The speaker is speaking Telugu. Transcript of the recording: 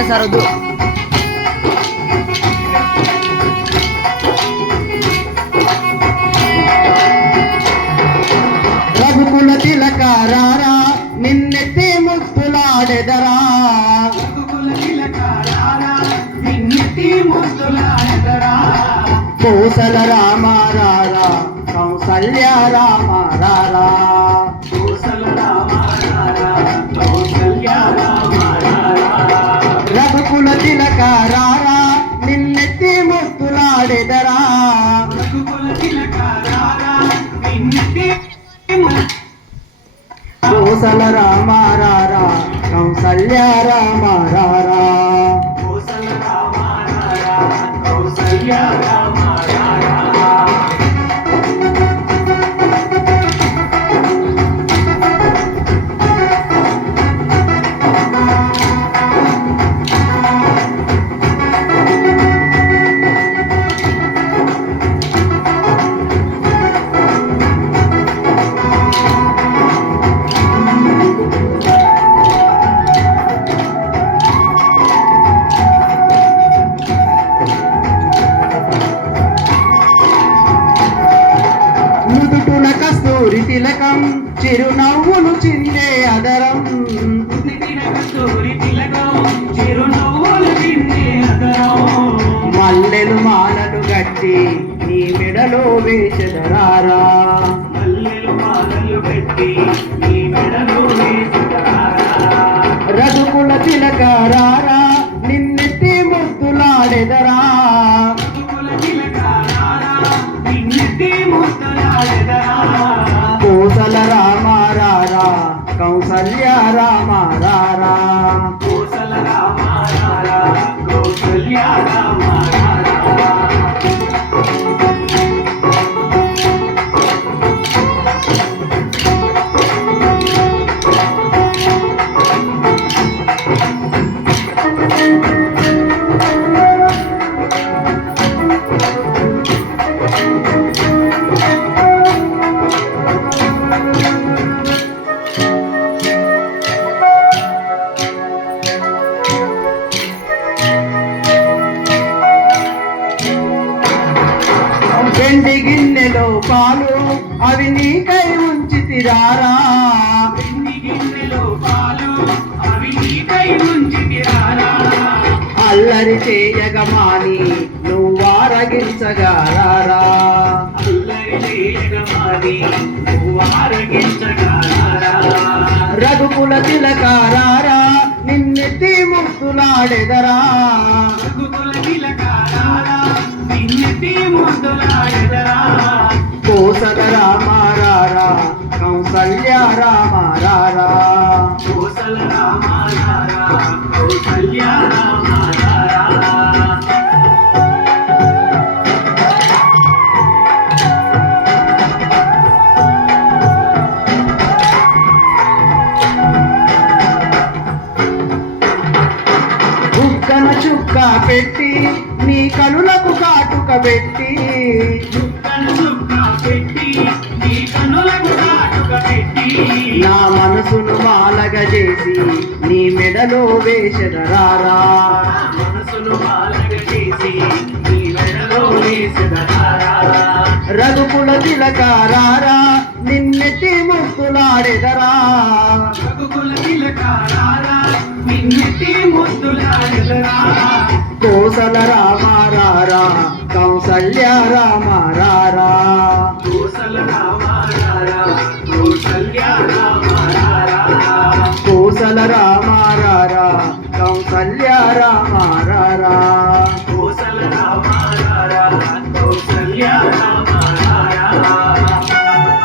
వద్దులే సార్ వద్దు. రఘుకుల తిలక రారా నిన్నెత్తి ముద్దులాడెదరా, కోసల రామ రారా కౌసల్య రామ రారా, రఘుకుల తిలక రారా నిన్నెత్తి ముద్దులాడెదరా, కోసల రామ రారా కౌసల్య రామ రారా, నుదుటున కస్తూరి తిలకం చిరునవ్వులు చిందే అదరం, మల్లెలు మాలలు గట్టి నీ మెడలో వేసెదరారా, రఘుకుల తిలక రారా నిన్నెత్తి ముద్దులాడెదరా, కోసల రామ రారా కౌసల్య రామ రారా, వెండి గిన్నెలో పాలు అవి నీకై ఉంచితిరారా, అల్లరి చేయగమాని నువ్వారగించగారా, రఘుకుల తిలక రారా నిన్నెత్తి ముద్దులాడెదరా, కోసల రామ రారా కౌసల్య రామ రారా, బుక్కన చుక్క పెట్టి నీ కనులకు కాటుక పెట్టి, నా మనసును మాలగా చేసి నీ మెడలో వేసెదరారా, రఘుకుల తిలక రారా నిన్నెత్తి ముద్దులాడెదరా, కోసల రామ రారా కౌసల్య రామ